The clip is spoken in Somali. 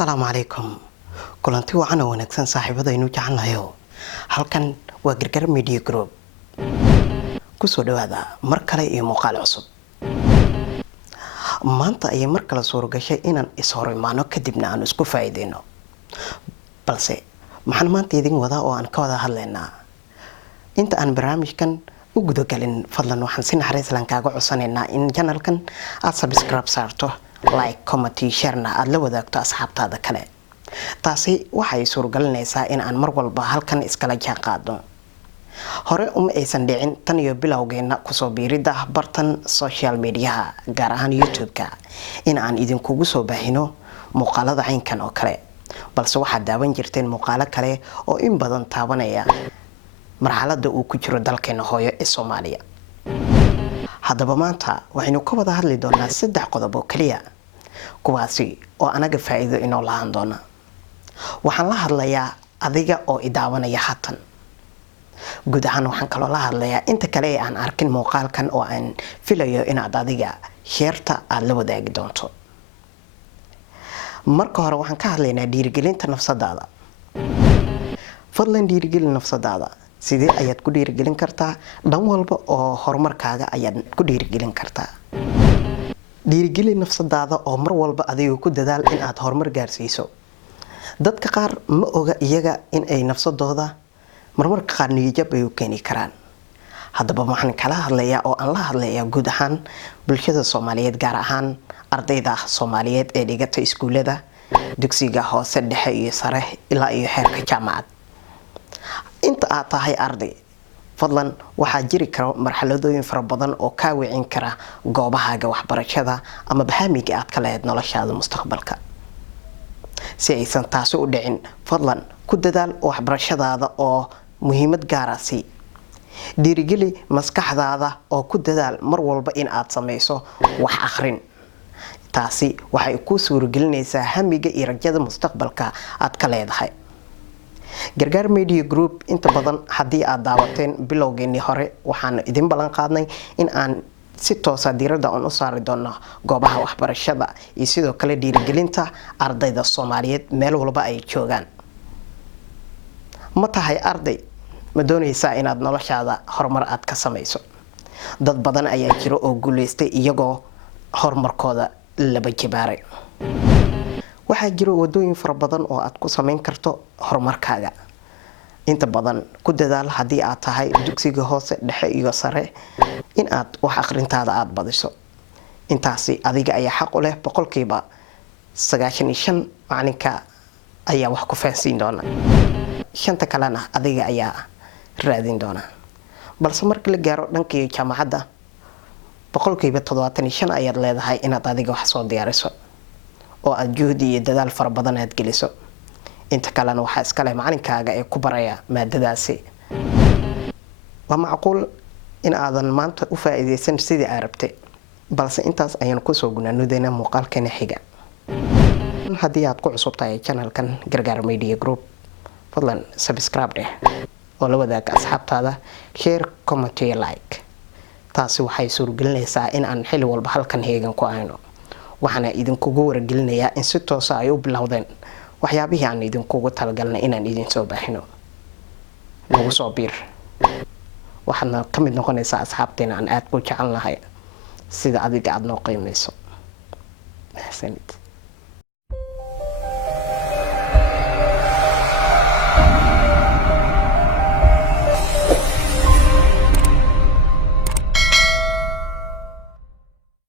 Assalaamu calaykum. Kulanti wacan oo wanaagsan saaxiibadaynu jecelnahayo. Halkan waa Gargar Media Group. Ku soo dhawaada mar kale iyo muuqaal cusub. Maanta ayay mar kale soo gashay inaan is-horimaano kadibna aan isku faa'iideyno. Balse maxaan maanta idin wadaa oo aan ka wada hadlaynaa. Inta aan barnaamijkan u guda galin fadlan waxaan si naxariis leh kaaga codsanaynaa in channelkan aad subscribe saarto, like, comment, share aad la wadaagto asxaabtaada kale. Taasi waxay suuragalinaysaa in aan mar walba halkan iskala jaanqaadno. Hore uma aysan dhicin tan iyo bilowgeena kusoo biirida bartan social media gaar ahaan YouTube-ka in aan idinkugu soo baahino muuqaalada caynkan oo kale. Balse waxaad daawan jirteen muuqaalo kale oo in badan taabanaya marxaladda uu ku jiro dalkeena hooyo ee Soomaaliya. Haddaba maanta waxaynu ka wada hadli doonaa 3 qodob oo kaliya kuwaasi oo anaga faa'iido inoo lahaan doona. Waxaan la hadlayaa adiga oo i daawanaya hatan. Guud ahaan waxaan kaloo la hadlayaa inta kale ee aan arkin muuqaalkan oo aan filayo inaad adiga sheerta aad la wadaagi doonto. Marka hore waxaan ka hadlaynaa dhiirigelinta nafsadaada. Fadlan dhiirigelin nafsadaada. Sidee ayaad ku dhiirigelin kartaa? Dhan walba oo horumarkaaga ayaad ku dhiirigelin kartaa. Dhiirigelin nafsadaada oo mar walba adiga ku dadaal in aad horumar gaarsiiso. Dadka qaar ma oga iyaga in ay nafsadooda marmarka qaar niyad ay u keeni karaan. Haddaba waxaan kala hadlayaa oo aan la hadlayaa guud ahaan bulshada Soomaaliyeed gaar ahaan ardayda Soomaaliyeed ee dhigata iskuulada dugsiga hoose dhexe iyo sare ilaa iyo heerka jaamacad. Inta aad tahay arday fadlan waxaa jiri kara marxaladooyin fara badan oo ka wicin kara goobahaaga waxbarashada ama barnaamijka aad ka leedahay noloshaada mustaqbalka. Si aysan taasi u dhicin fadlan ku dadaal waxbarashadaada oo muhiimad gaar ah sii. Dhiirigeli maskaxdaada oo ku dadaal mar walba in aad sameyso wax akhrin. Taasi waxay ku suurogelinaysaa hamiga iyo rajada mustaqbalka aad ka leedahay. Gargar Media Group inta badan haddii aad daawateen bilowgeennii hore waxaan idin ballan qaadnay in aan si toos ah diiradda u saari doono goobaha waxbarashada iyo sidoo kale dhiirigelinta ardayda Soomaaliyeed meel walba ay joogaan. Ma tahay arday ma doonaysaa inaad noloshaada horumar aad ka sameyso? Dad badan ayaa jira oo guuleystay iyagoo horumarkooda laba jibaaray. Waxaa jira wadooyin fara badan oo aad ku sameyn karto horumarkaaga. Inta badan ku dadaal haddii aad tahay dugsiga hoose dhexe iyo sare in aad wax akhrintaada aad badiso. Intaasi adiga ayaa xaq u leh 95% macalinka ayaa wax ku faahfaahin doona. 5 kalena adiga ayaa raadin doona. Balse marka la gaaro dhankii jaamacadda 75% ayaad leedahay inaad adiga wax soo diyaariso oo aad juhdi iyo dadaal fara badan aad geliso. Inta kalena waxa iska leh macalinkaaga ee ku baraya maadadaasi. Waa macquul in aadan maanta u faa'iideysan sidii aad rabtay. Balse intaas ayaan ku soo gunaanudeyna muuqaalkeena xiga. Haddii aad ku cusub tahay channelkan Gargar Media Group fadlan subscribe dheh oo la wadaag asxaabtaada, share, comment iyo like. Taasi waxay suurogelinaysaa in aan xilli walba halkan heegan ku ayno. Waxaan idinkugu wargelinayaa in si toos ah ay u bilowdeen waxyaabihii aan idinkugu talagalnay inaan idin soo baahino. Nagu soo biir. Waxaana ka mid noqonaysaa asxaabteena aan aad ku jecelnahay sida adiga aad noo qiimeyso. Mahadsanid.